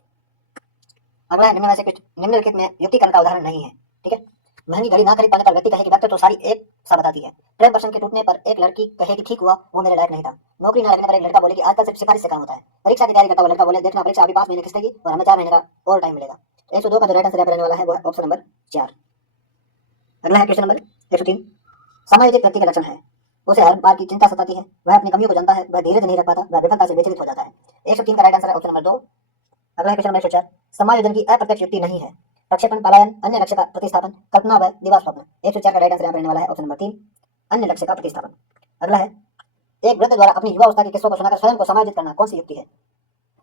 अगला है निम्नलिखित में युक्तिकरण का उदाहरण नहीं है। ठीक है, महंगी घड़ी ना खरीद पाने पर व्यक्ति कहे कि डॉक्टर तो सारी एक सा बताती है। प्रेम प्रसंग के टूटने पर एक लड़की कहे कि ठीक हुआ, वो मेरे लायक नहीं था। नौकरी ना लगने पर एक लड़का बोले कि आजकल सिर्फ सिफारिश से काम होता है। परीक्षा की तैयारी करता हुआ लड़का बोले देखना परीक्षा अभी 5 महीने खिंचेगी और हमें 4 महीने का और टाइम मिलेगा। 102 का जो राइट आंसर रहने वाला है वो ऑप्शन नंबर 4। अगला है क्वेश्चन नंबर 103। समायोजित व्यक्ति का लक्षण है। उसे हर बार की चिंता सताती है, वह अपनी कमियों को जानता है, वह धीरज नहीं रख पाता, वह विफलता से विचलित हो जाता है। 103 का राइट आंसर है ऑप्शन नंबर 2। अगला है क्वेश्चन नंबर 104। समायोजन की अप्रत्यक्ष युक्ति नहीं है। प्रक्षेपण, पलायन, अन्य लक्ष्य का प्रतिस्थापन, कल्पना व दिवा स्वप्न। 104 का राइट आंसर रहने वाला है ऑप्शन नंबर 3, अन्य लक्ष्य का प्रतिस्थापन। अगला है एक वृद्ध द्वारा अपनी युवावस्था के किस्सों को सुनाकर स्वयं को समायोजित करना कौन सी युक्ति है?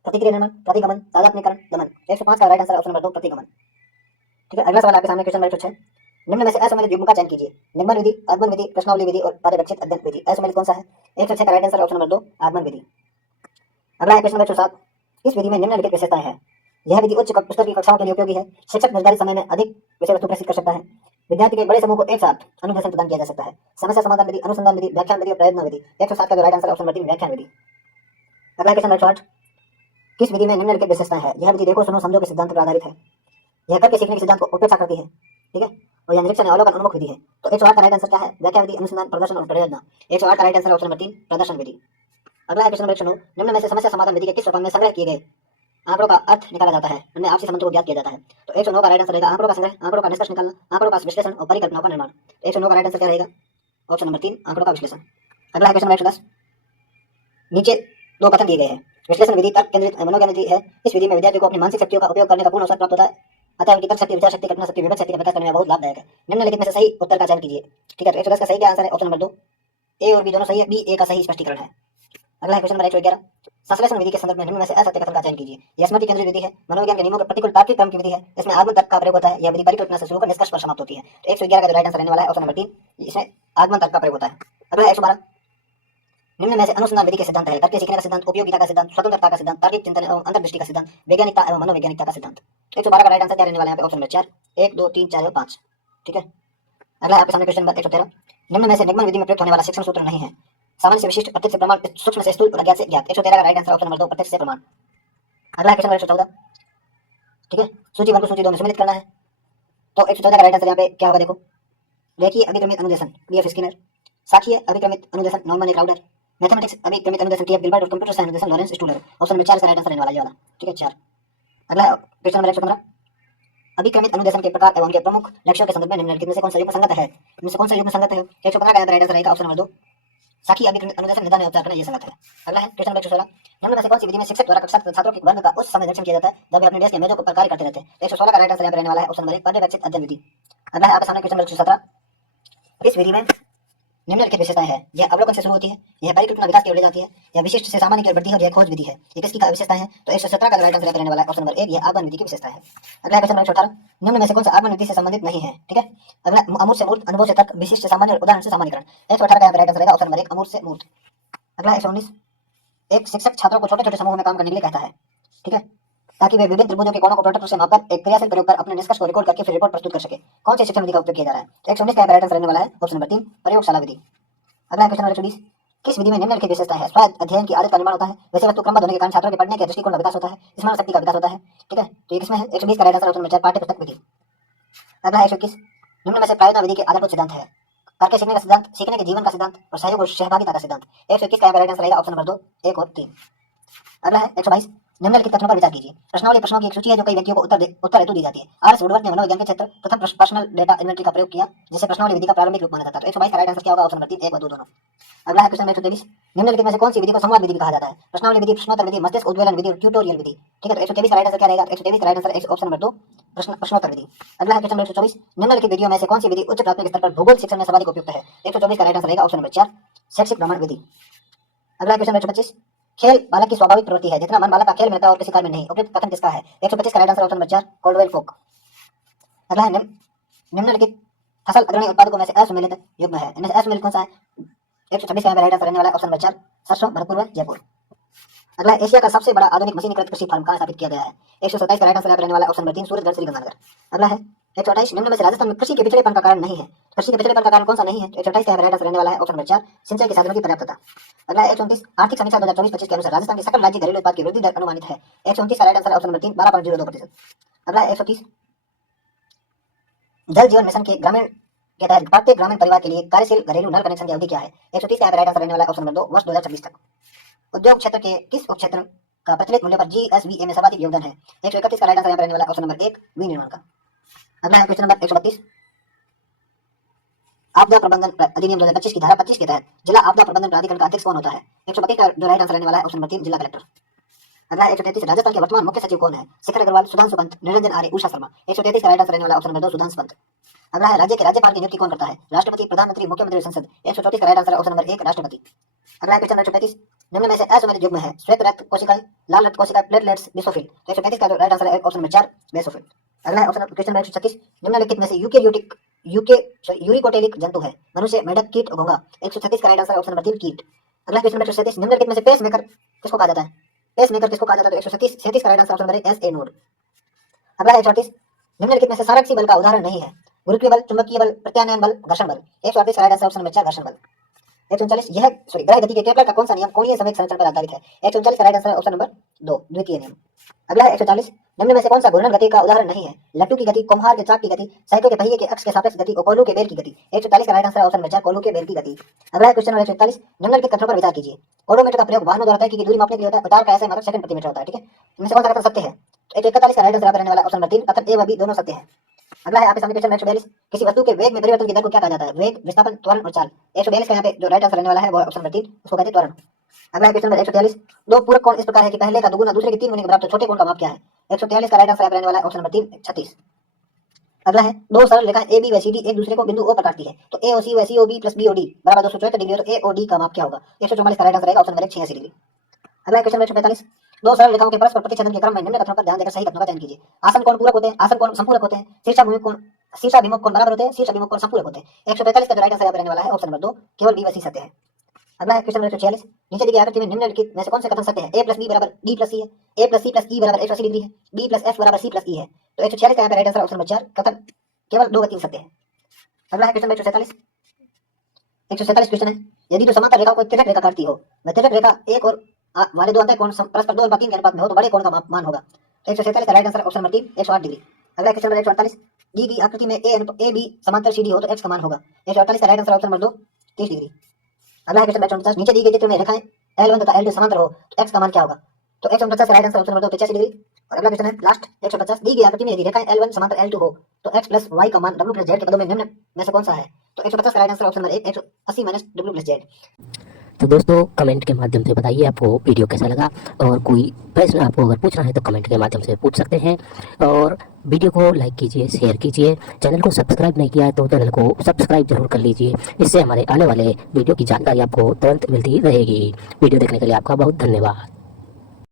प्रतिक्रिया निर्माण, प्रतिगमन, तादात्म्यकरण, दमन। 105 का राइट आंसर ऑप्शन नंबर 2, प्रतिगमन। ठीक है, अगला सवाल आपके सामने क्वेश्चन नंबर 106। निम्न में से असम्मिलित युग्म का चयन कीजिए। निगमन विधि, आगमन विधि, प्रश्नावली विधि और पर्यवेक्षित अध्ययन विधि। असम्मिलित कौन सा है? 106 का राइट आंसर ऑप्शन नंबर 2, आगमन विधि। अगला है क्वेश्चन नंबर 107। इस विधि में निम्नलिखित विशेषताएं हैं। यह विधि उच्च स्तर की कक्षाओं के लिए उपयोगी है। शिक्षक निर्धारित समय में अधिक विषय वस्तु प्रस्तुत कर सकता है। विद्यार्थी के बड़े समूह को एक साथ अनुदेशन प्रदान किया जा सकता है। समस्या समाधान विधि, अनुसंधान विधि, व्याख्यान विधि और प्रयत्न विधि। 107 का राइट आंसर ऑप्शन नंबर 3, व्याख्यान विधि। अगला क्वेश्चन नंबर 108। किस विधि में निम्नलिखित विशेषताएं हैं? यह विधि देखो सुनो समझो के सिद्धांत पर आधारित है। यह करके सीखने के सिद्धांत को उपेक्षा करती है। ठीक है, और यह निरीक्षण अवलोकन उन्मुख विधि है। तो 108 का राइट आंसर क्या है? व्याख्या विधि, अनुसंधान, प्रदर्शन और प्रयोजन। 108 का राइट आंसर ऑप्शन नंबर 3, प्रदर्शन विधि। अगला है क्वेश्चन नंबर 109। निम्न में से समस्या समाधान विधि के किस सोपान में संग्रह किए गए आंकड़ों का अर्थ निकाला जाता है, उनमें आपसी संबंधों को ज्ञात किया जाता है? तो 109 का राइट आंसर रहेगा आंकड़ों का संग्रह, आंकड़ों का निष्कर्ष निकालना, आंकड़ों का विश्लेषण और परिकल्पनाओं का निर्माण। 109 का राइट आंसर क्या रहेगा? ऑप्शन नंबर 3, आंकड़ों का विश्लेषण। अगला है क्वेश्चन नंबर 110। नीचे 2 कथन दिए गए हैं। विश्लेषण विधि तर्क केंद्रित मनोज्ञान विधि है। इस विधि में विद्यार्थी को अपनी मानसिक शक्तियों का उपयोग करने का पूर्ण अवसर प्राप्त होता है, अतः उनकी तर्क शक्ति, विचार शक्ति, कल्पना शक्ति, विवेक शक्ति का विकास करने में बहुत लाभदायक है। निम्नलिखित में से सही उत्तर का चयन कीजिए। ठीक है, तो 110 का सही क्या आंसर है? ऑप्शन नंबर 2, ए और बी दोनों सही है, बी ए का सही स्पष्टीकरण है। अगला है क्वेश्चन नंबर 111। संश्लेषण विधि के संदर्भ में निम्न में से असत्य कथन का चयन कीजिए। यह स्मृति केंद्रित विधि है, मनोविज्ञान के नियमों के प्रतिकूल तार्किक क्रम की विधि है। इसमें आगमन तर्क का प्रयोग होता है। यह विधि परिकल्पना से शुरू कर निष्कर्ष पर समाप्त होती है। तो 111 का जो राइट आंसर रहने वाला है ऑप्शन नंबर 3, इसमें आगमन तर्क का प्रयोग होता है। अगला है 112। निम्न में से अनुसंधान विधि के सिद्धांत है। करके सीखने का सिद्धांत, उपयोगिता का सिद्धांत, स्वतंत्रता का सिद्धांत, तार्किक चिंतन एवं अंतर्दृष्टि का सिद्धांत, वैज्ञानिकता एवं मनोवैज्ञानिकता का सिद्धांत। 112 का राइट आंसर क्या रहने वाला है? ऑप्शन नंबर 4, 1, 2, 3, 4 और 5। ठीक है, अगला आपके सामने क्वेश्चन नंबर 113। निम्न में से निगमन विधि में प्रयुक्त होने वाला शिक्षण सूत्र नहीं है। सामान्य से विशिष्ट, प्रत्यक्ष से प्रमाण, सूक्ष्म से स्थूल और अज्ञात से ज्ञात। 113 का राइट आंसर ऑप्शन नंबर 2, प्रत्यक्ष से प्रमाण। अगला क्वेश्चन नंबर 114। ठीक है, सूची 1 को सूची 2 में सम्मिलित करना है। तो 114 का राइट आंसर यहाँ पे क्या होगा? देखो, रेखीय अभिक्रमित अनुदेशन, बीएफ स्किनर, साखीय अभिक्रमित अनुदेशन, नॉर्मन क्राउडर, मैथमेटिक्स अभिक्रमित अनुदेशन, टीएफ गिलबर्ट और कंप्यूटर साइंस अनुदेशन, लॉरेंस स्टूलर। ऑप्शन नंबर 4 का राइट आंसर रहने वाला ये वाला। ठीक है, 4। अगला क्वेश्चन नंबर 115। अभिक्रमित अनुदेशन के प्रकार एवं उनके प्रमुख लक्ष्यों के संदर्भ में निम्नलिखित में से कौन सा युग्म संगत है? इनमें से कौन सा युग्म संगत है? 115 का राइट आंसर रहेगा ऑप्शन नंबर 2, साखी अभिक्रमित अनुदेशन, निदान एवं उपचार करना, ये संगत है। अगला है क्वेश्चन नंबर 116। निम्न में से कौन सी विधि में शिक्षक द्वारा कक्षा छात्रों के वर्ग का उस समय निरीक्षण किया जाता है जब वे अपने डेस्क या मेजों पर कार्य करते रहते हैं? 116 का राइट आंसर यहाँ पे रहने वाला है ऑप्शन नंबर 1, पर्यवेक्षित अध्ययन विधि। अगला है आपके सामने क्वेश्चन नंबर 117। इस विधि में निम्नलिखित विशेषताएं हैं। यह अवलोकन से शुरू होती है, यह परिकल्पना विकास की ओर ले जाती है, यह विशिष्ट से सामान्य की ओर बढ़ती है और यह खोज विधि है। ये किसकी विशेषताएं हैं? तो 117 का राइट आंसर रहने वाला है ऑप्शन नंबर 1, यह आगमन विधि की विशेषता है। अगला क्वेश्चन नंबर 118। निम्न में से कौन सा आगमन विधि से संबंधित नहीं है? ठीक है, अगला अमूर्त से मूर्त, अनुभव से तर्क, विशिष्ट से सामान्य और उदाहरण से सामान्यकरण। 118 का राइट आंसर रहेगा ऑप्शन नंबर 1, अमूर्त से मूर्त। अगला 119। एक शिक्षक छात्रों को छोटे छोटे समूहों में काम करने के लिए कहता है। ठीक है, ताकि वे विभिन्न त्रिभुजों के कोणों को प्रोट्रैक्टर से मापकर एक क्रियाशील प्रयोग कर अपने निष्कर्ष को रिकॉर्ड करके फिर रिपोर्ट प्रस्तुत कर सके। कौन सी शिक्षण विधि का उपयोग किया जा रहा है? 119 का राइट आंसर रहने वाला है ऑप्शन नंबर 3, प्रयोगशाला विधि। अगला क्वेश्चन नंबर 120। किस विधि में निम्नलिखित विशेषताएं हैं? स्वायत्त अध्ययन की आदत का निर्माण होता है, विषय वस्तु क्रमबद्ध होने के कारण छात्रों के पढ़ने के दृष्टिकोण का विकास होता है, स्मरण शक्ति का विकास होता है। ठीक है, तो ये किसमें है? 120 का राइट आंसर ऑप्शन नंबर 4, पाठ्य पुस्तक विधि। अगला 121। निम्न में से प्रायोजन विधि के आधारभूत सिद्धांत है। करके सीखने का सिद्धांत, सीखने के जीवन का सिद्धांत और सहयोग और सहभागिता का सिद्धांत। 121 का राइट आंसर रहेगा ऑप्शन नंबर 2, 1 और 3। अगला है 122। निम्नलिखित कथनों पर विचार कीजिए। प्रश्नावली प्रश्नों की एक सूची है जो कई व्यक्तियों को उत्तर हेतु दी जाती है। आर.एस. वुडवर्थ ने मनोविज्ञान के क्षेत्र प्रथम पर्सनल डेटा इन्वेंटरी का प्रयोग किया, जिसे प्रश्नावली विधि का प्रारंभिक रूप माना जाता है। तो 122 का राइट आंसर क्या होगा? ऑप्शन नंबर 3, 1 व 2 दोनों। अगला है क्वेश्चन 123। निम्नलिखित में से कौन सी विधि को संवाद विधि भी कहा जाता है? प्रश्नावली विधि, प्रश्नोत्तर विधि, मस्तिष्क उद्वेलन विधि और ट्यूटोरियल विधि। ठीक है, तो 123 का राइट आंसर क्या रहेगा? 123 का राइट आंसर ऑप्शन नंबर 2, प्रश्नोत्तर विधि। अगला है क्वेश्चन 124। निम्नलिखित विधियों में से कौन सी विधि उच्च प्राथमिक स्तर पर भूगोल शिक्षण में सर्वाधिक उपयुक्त है? 124 का राइट आंसर रहेगा ऑप्शन नंबर 4, शैक्षिक भ्रमण विधि। अगला क्वेश्चन 125। खेल बालक की स्वाभाविक प्रवृत्ति है, जितना मन बालक का खेल में रहता है और किसी कार्य में नहीं। उपयुक्त कथन किसका है? 125 का right answer option number 4, Caldwell फोक। अगला है निम्नलिखित फसल अग्रणी उत्पादकों में से असम्मिलित युग्म है। इनमें से असम्मिलित कौन सा है? 126 का राइट आंसर रहने वाला ऑप्शन नंबर 4, सरसों, भरतपुर व जयपुर। अगला है एशिया का सबसे बड़ा आधुनिक मशीनीकृत कृषि फार्म कहाँ स्थापित किया गया है? 127 का राइट आंसर रहने वाला ऑप्शन नंबर 3, सूरजगढ़, श्रीगंगानगर। अगला है 128। निम्न में से राजस्थान में कृषि के पिछड़ेपन का कारण नहीं है। कृषि के पिछड़ेपन का कारण कौन सा नहीं है? 128 का राइट आंसर रहने वाला है ऑप्शन नंबर 4, सिंचाई के साधनों की पर्याप्तता। अगला है 129। आर्थिक समीक्षा 2024-25 के अनुसार राजस्थान के सकल राज्य घरेलू उत्पाद की वृद्धि दर अनुमानित है। 129 का राइट आंसर ऑप्शन नंबर 3, 12.02%। अगला है 130। जल जीवन मिशन के ग्रामीण के तहत प्रत्येक ग्रामीण परिवार के लिए कार्यशील घरेलू नल कनेक्शन की अवधि क्या है? 130 का राइट आंसर रहने वाला ऑप्शन नंबर 2, वर्ष 2026 तक। उद्योग क्षेत्र के किस उपक्षेत्र का प्रचलित मूल्य पर जीएसवीए में सर्वाधिक योगदान है? 131 का राइट आंसर रहने वाला ऑप्शन नंबर 1, विनिर्माण का। अगला है क्वेश्चन नंबर 132। आपदा प्रबंधन अधिनियम 2025 की धारा 25 के तहत जिला आपदा प्रबंधन प्राधिकरण का अध्यक्ष कौन होता है? 132 का जो राइट आंसर रहने वाला है ऑप्शन नंबर 3, जिला कलेक्टर। अगला है 133। राजस्थान के वर्तमान मुख्य सचिव कौन है? शिखर अग्रवाल, सुधांशु पंत, निरंजन आर्य, उषा शर्मा। 133 का राइट आंसर रहने वाला ऑप्शन नंबर 2, सुधांशु पंत। अगला है राज्य के राज्यपाल की नियुक्ति कौन करता है? राष्ट्रपति, प्रधानमंत्री, मुख्यमंत्री, संसद। 134 का राइट आंसर ऑप्शन नंबर 1, राष्ट्रपति। अगला है क्वेश्चन 135। निम्न में से असम्मिलित युग्म है श्वेत रक्त कोशिकाएं, लाल रक्त कोशिकाएं, प्लेटलेट्स, बेसोफिल। 135 का राइट आंसर है ऑप्शन नंबर 4, बेसोफिल। अगला है क्वेश्चन 136। निम्नलिखित में से यूरिकोटेलिक जंतु है? मनुष्य, मेढक, कीट, घोंघा। 136 का राइट आंसर ऑप्शन नंबर 3, कीट। अगला क्वेश्चन 137। निम्नलिखित में से पेस मेकर किसको कहा जाता है? पेस मेकर किसको कहा जाता है? 137 का right answer option number 1, SA node. अगला है 138। निम्नलिखित में से सारक्षी बल का उदाहरण नहीं है? गुरुत्वीय बल, चुंबकीय बल, प्रत्यानयन बल, घर्षण बल। 138 का राइट आंसर ऑप्शन नंबर 4, घर्षण बल। 139। यह ग्रह गति के केपलर का कौन सा नियम कोणीय संवेग संरचना पर आधारित है? 139 का राइट आंसर ऑप्शन नंबर 2, द्वितीय नियम। अगला है 140। निम्न में से कौन सा घूर्णन गति का उदाहरण नहीं है? लट्टू की गति, कुम्हार के चाक की गति, साइकिल के पहिए के अक्ष के सापेक्ष गति और कोल्हू के बेल की गति। 140 का राइट आंसर ऑप्शन नंबर 4, कोल्हू के बेल की गति। अगला है क्वेश्चन नंबर 141। निम्नलिखित कथनों पर विचार कीजिए। ओडोमीटर का प्रयोग वाहनों द्वारा तय की गई दूरी मापने के लिए होता है। उतार का ऐसा मात्रक सेकंड प्रति मीटर होता है। ठीक है, इनमें से कौन सा कथन सत्य है? 141 का राइट आंसर रहने वाला ऑप्शन नंबर 3, कथन ए व बी दोनों सत्य है। अगला है आपके सामने क्वेश्चन 142। किसी वस्तु के वेग में परिवर्तन की दर को क्या कहा जाता है? वेग, विस्थापन, त्वरण और चाल। 142 का यहाँ पे जो राइट आंसर रहने वाला है वो ऑप्शन नंबर 3, उसको कहते हैं त्वरण। अगला है क्वेश्चन नंबर 143। दो पूरक कोण इस प्रकार है कि पहले का दुगुना दूसरे के 3 गुने के बराबर, तो छोटे कोण का माप क्या है? 143 का राइट आंसर रहने वाला है ऑप्शन नंबर 3, 36। अगला है दो सरल रेखाएं ए बी व सी डी एक दूसरे को बिंदु O पर काटती है, तो ए ओ सी व C O B plus B O D बराबर 274 डिग्री है, तो ए ओ डी का माप क्या होगा? 144 का राइट आंसर रहेगा ऑप्शन नंबर 86 डिग्री। अगला है क्वेश्चन 145। दो सरल रेखाओं के परस्पर प्रतिच्छेदन के क्रम में निम्न कथनों पर ध्यान देकर सही कथनों का चयन कीजिए। आसन कोण पूरक होते हैं, आसन कोण संपूरक होते हैं, शीर्षाभिमुख कोण बराबर होते हैं, शीर्षाभिमुख कोण संपूरक होते हैं। 145 का राइट आंसर रहने वाला है ऑप्शन नंबर 2, केवल बी व सी सत्य है। अगला है क्वेश्चन 146। नीचे दी गई आकृति में निम्नलिखित में से कौन से कथन सत्य है? a + b बराबर d + c है, a + c + e बराबर 180 डिग्री है, b + f बराबर c + e है। तो 146 का यहाँ पे राइट आंसर ऑप्शन नंबर 4, कथन केवल 2 व 3 सत्य है। अगला है क्वेश्चन 147। 147 क्वेश्चन है, यदि दो समांतर रेखाओं को तिर्यक रेखा काटती हो, वह तिर्यक रेखा एक और वाले दो अंतःकोण परस्पर 2/3 के अनुपात में हो, तो बड़े कोण का मान होगा। 147 का right answer option number 3, 108 degree. अगला क्वेश्चन नंबर 148। दी गई आकृति में a b समांतर CD हो तो x का मान होगा। 148 का right answer option number 2, 30 degree. अगला है क्वेश्चन 149। नीचे दी गई चित्र में रेखाएं L1 तथा L2 समांतर हो तो x का मान क्या होगा? तो 149 का right answer option number 2, 85 degree. और अगला क्वेश्चन है लास्ट 150। दी गई आकृति में यदि रेखाएं L1 समांतर L2 हो तो x + y का मान w + z के पदों में निम्न में से कौन सा है? तो 150 का right answer option number 1, 180 - w + z। तो दोस्तों कमेंट के माध्यम से बताइए आपको वीडियो कैसा लगा, और कोई प्रश्न आपको अगर पूछना है तो कमेंट के माध्यम से पूछ सकते हैं। और वीडियो को लाइक कीजिए, शेयर कीजिए। चैनल को सब्सक्राइब नहीं किया है तो चैनल को सब्सक्राइब जरूर कर लीजिए, इससे हमारे आने वाले वीडियो की जानकारी आपको तुरंत मिलती रहेगी। वीडियो देखने के लिए आपका बहुत धन्यवाद।